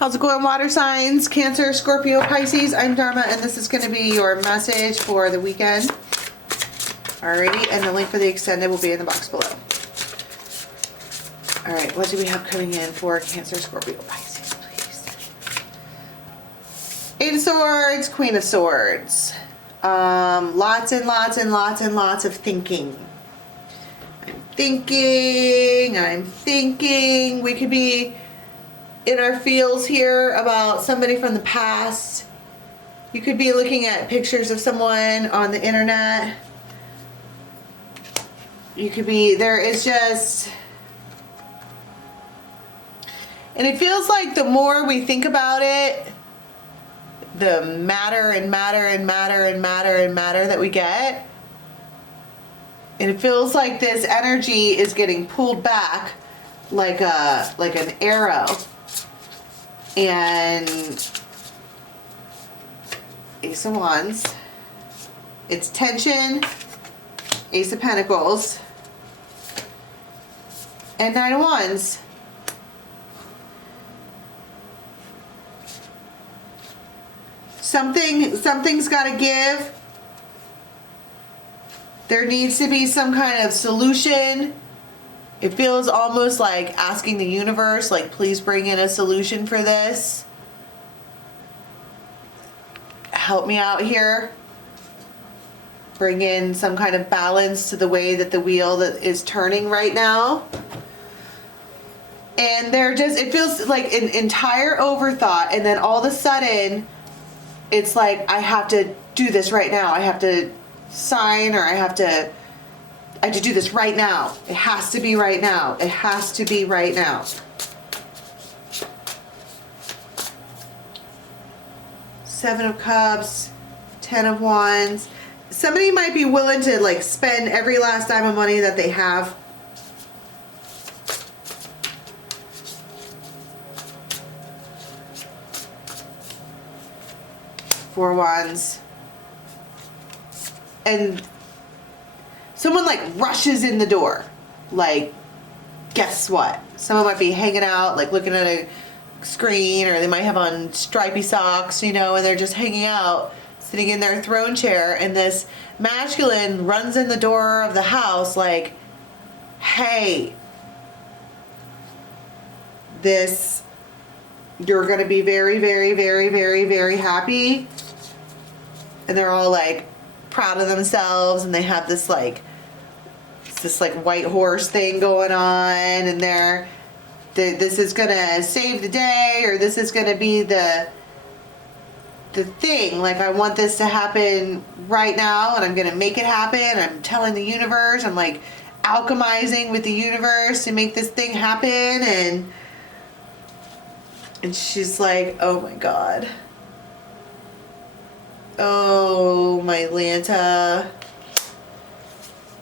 How's it going, water signs? Cancer, Scorpio, Pisces. I'm Dharma, and this is going to be your message for the weekend. Alrighty, and the link for the extended will be in the box below. Alright, what do we have coming in for Cancer, Scorpio, Pisces, please? Eight of Swords, Queen of Swords. Lots and lots and lots and lots of thinking. I'm thinking. We could be in our feels here about somebody from the past. You could be looking at pictures of someone on the internet. You could be, there is just, and it feels like the more we think about it, the matter that we get. And it feels like this energy is getting pulled back like an arrow. And Ace of Wands. It's tension, Ace of Pentacles, and Nine of Wands. Something's got to give. There needs to be some kind of solution. It feels almost like asking the universe, like, please bring in a solution for this. Help me out here. Bring in some kind of balance to the way that the wheel that is turning right now. And it feels like an entire overthought, and then all of a sudden, it's like, I have to do this right now. I have to sign, or I have to do this right now. It has to be right now. It has to be right now. Seven of Cups, Ten of Wands. Somebody might be willing to like spend every last dime of money that they have. Four Wands. And someone like rushes in the door. Like, guess what? Someone might be hanging out, like looking at a screen, or they might have on stripy socks, you know, and they're just hanging out, sitting in their throne chair, and this masculine runs in the door of the house like, hey, you're going to be very, very, very, very, very happy. And they're all like proud of themselves, and they have this like white horse thing going on, and this is gonna save the day, or this is gonna be the thing. Like, I want this to happen right now, and I'm gonna make it happen. I'm telling the universe, I'm like alchemizing with the universe to make this thing happen. And she's like, oh my God. Oh, my Lanta.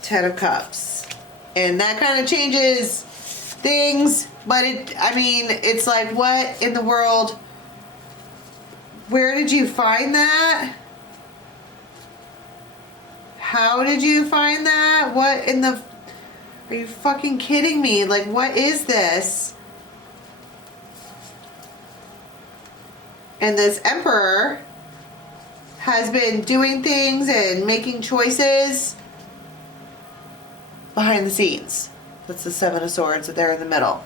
Ten of Cups. And that kind of changes things, but it's like, what in the world? Where did you find that? How did you find that? What in the... Are you fucking kidding me? Like, what is this? And this Emperor has been doing things and making choices behind the scenes. That's the Seven of Swords, that they're in the middle.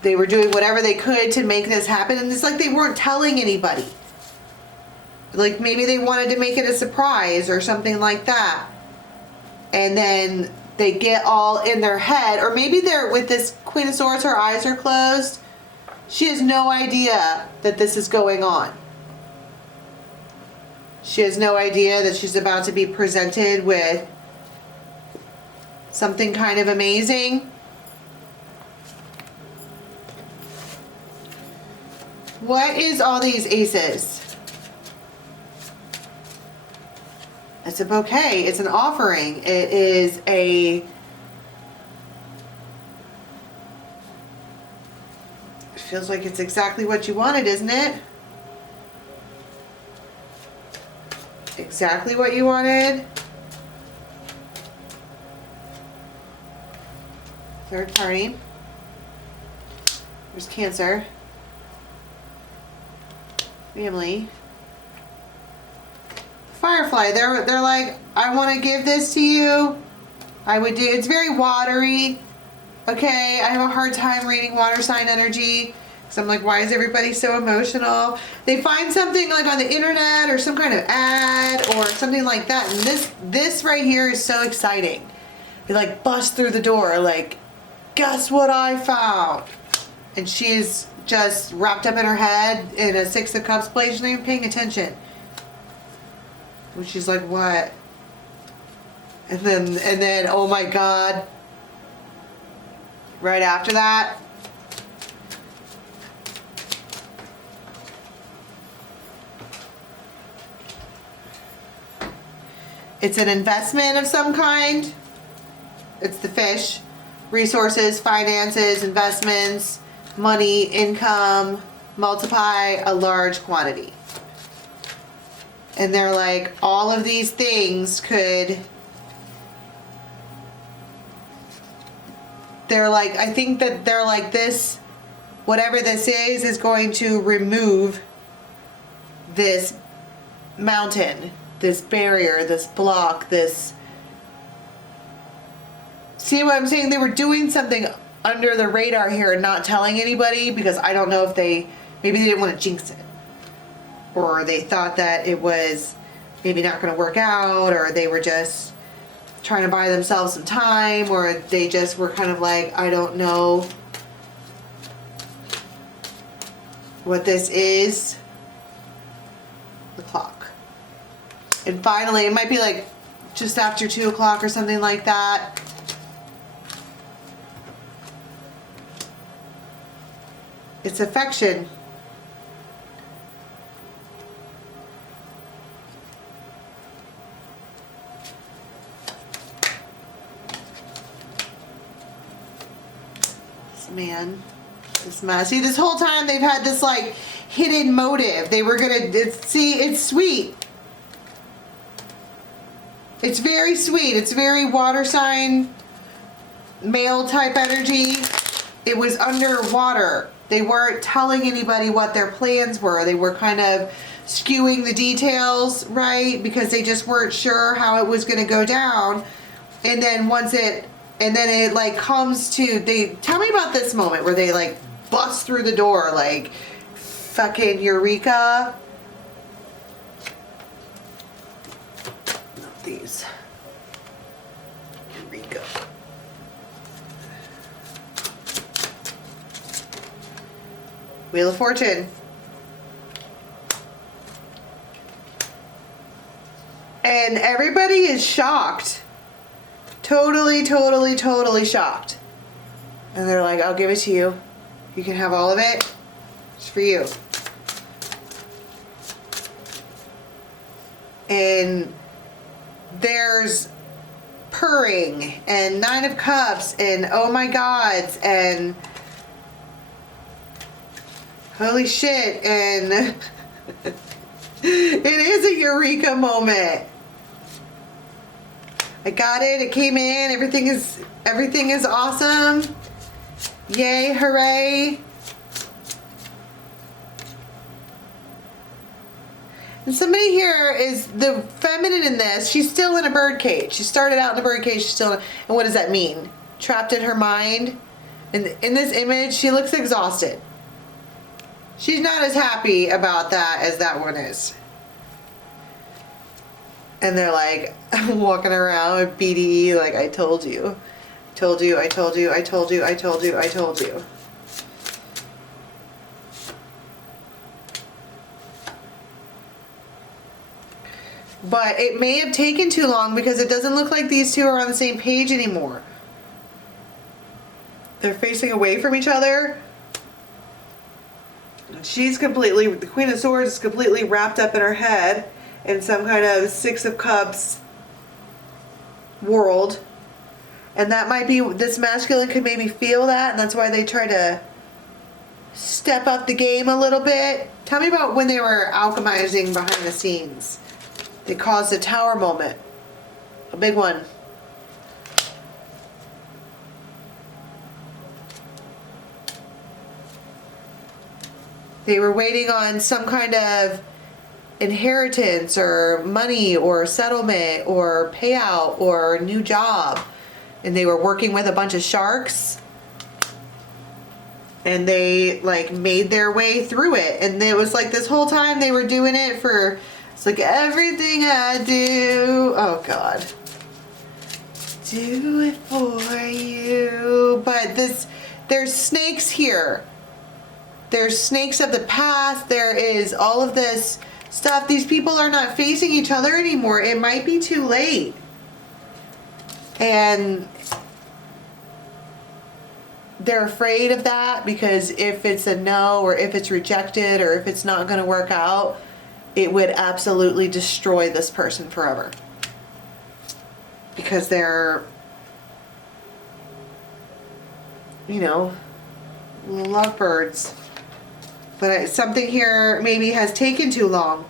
They were doing whatever they could to make this happen, and it's like they weren't telling anybody. Like, maybe they wanted to make it a surprise or something like that. And then they get all in their head, or maybe they're with this Queen of Swords, her eyes are closed. She has no idea that this is going on. She has no idea that she's about to be presented with something kind of amazing. What is all these aces? It's a bouquet. It's an offering. It is a... It feels like it's exactly what you wanted, isn't it? Exactly what you wanted. Third party. There's Cancer. family. Firefly, they're like, I want to give this to you. I would do, it's very watery. Okay, I have a hard time reading water sign energy. So I'm like, why is everybody so emotional? They find something like on the internet or some kind of ad or something like that. And this right here is so exciting. They like bust through the door, like, guess what I found? And she's just wrapped up in her head in a Six of Cups place. She's not even paying attention. And she's like, what? And then, oh my God. Right after that, it's an investment of some kind. It's the fish. Resources, finances, investments, money, income, multiply a large quantity. And they're like, all of these things could, they're like, I think that they're like this, whatever this is going to remove this mountain, this barrier, this block, this, see what I'm saying? They were doing something under the radar here and not telling anybody because I don't know if maybe they didn't want to jinx it. Or they thought that it was maybe not going to work out, or they were just trying to buy themselves some time, or they just were kind of like, I don't know what this is. The clock. And finally, it might be like just after 2 o'clock or something like that. It's affection. This man. See, this whole time they've had this like hidden motive. They were gonna, it's sweet. It's very sweet. It's very water sign, male type energy. It was underwater. They weren't telling anybody what their plans were. They were kind of skewing the details, right? Because they just weren't sure how it was gonna go down. And then it like comes to, they tell me about this moment where they like bust through the door like fucking Eureka. Not these. Eureka. Wheel of Fortune. And everybody is shocked. Totally shocked. And they're like, I'll give it to you. You can have all of it. It's for you. And there's purring and 9 of Cups and oh my gods and holy shit and it is a Eureka moment. I got it. It came in. Everything is awesome. Yay, hooray. And somebody here is the feminine in this. She's still in a bird cage. She started out in a bird cage. She's still in, and what does that mean? Trapped in her mind. And in this image, she looks exhausted. She's not as happy about that as that one is. And they're like walking around with BDE like, I told you. I told you, I told you, I told you, I told you, I told you. But it may have taken too long because it doesn't look like these two are on the same page anymore. They're facing away from each other. She's completely, the Queen of Swords is completely wrapped up in her head in some kind of 6 of Cups world. And that might be, this masculine could maybe feel that, and that's why they try to step up the game a little bit. Tell me about when they were alchemizing behind the scenes. They caused a tower moment. A big one. They were waiting on some kind of inheritance or money or settlement or payout or new job. And they were working with a bunch of sharks. And they like made their way through it. And it was like this whole time they were doing it for, it's like everything I do. Oh God. Do it for you. But there's snakes here. There's snakes of the past. There is all of this stuff. These people are not facing each other anymore. It might be too late. And they're afraid of that because if it's a no or if it's rejected or if it's not going to work out, it would absolutely destroy this person forever. Because they're, you know, lovebirds. But something here maybe has taken too long.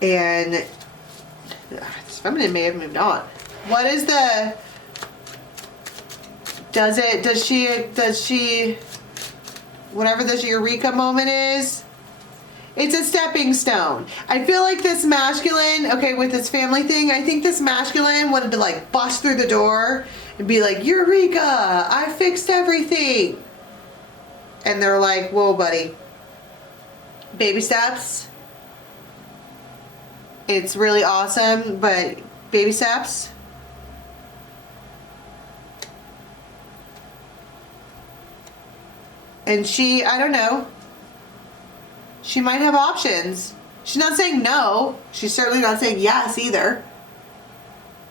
And this feminine may have moved on. What is the... Does she, whatever this eureka moment is, it's a stepping stone. I feel like this masculine, okay, with this family thing, I think this masculine wanted to like bust through the door and be like, Eureka, I fixed everything. And they're like, whoa, buddy. Baby steps. It's really awesome, but baby steps. And she, I don't know. She might have options. She's not saying no. She's certainly not saying yes either.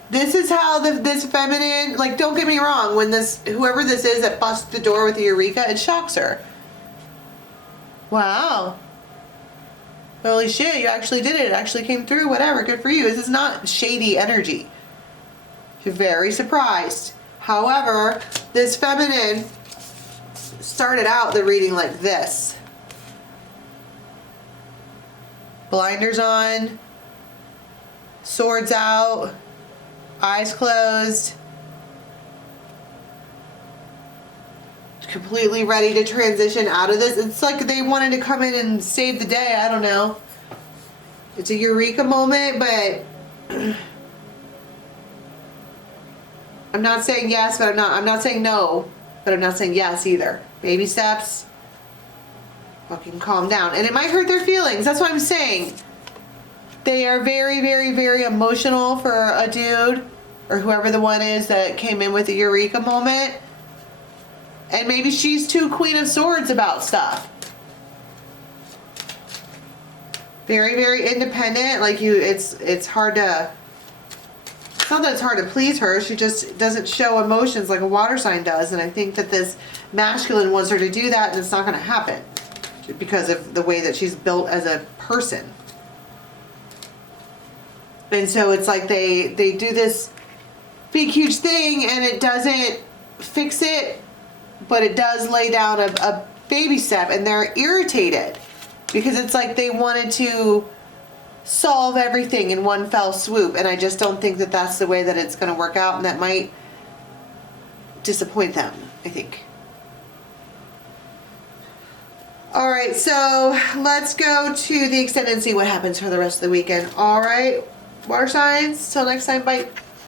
This is how this feminine, like, don't get me wrong, when this, whoever this is that busts the door with the eureka, it shocks her. Wow. Holy shit, you actually did it. It actually came through. Whatever, good for you. This is not shady energy. She's very surprised. However, this feminine started out the reading like this. Blinders on, swords out, eyes closed, completely ready to transition out of this. It's like they wanted to come in and save the day. I don't know. It's a eureka moment, but I'm not saying yes, but I'm not saying no, but I'm not saying yes either. Baby steps. Fucking calm down. And it might hurt their feelings. That's what I'm saying. They are very, very, very emotional for a dude or whoever the one is that came in with the eureka moment. And maybe she's too Queen of Swords about stuff. Very, very independent. Like it's hard to, it's not that it's hard to please her. She just doesn't show emotions like a water sign does. And I think that this masculine wants her to do that, and it's not going to happen because of the way that she's built as a person. And so it's like they do this big, huge thing, and it doesn't fix it, but it does lay down a baby step, and they're irritated because it's like they wanted to solve everything in one fell swoop, and I just don't think that that's the way that it's going to work out, and that might disappoint them, I think. All right, so let's go to the extended and see what happens for the rest of the weekend. All right, water signs, till next time, bye.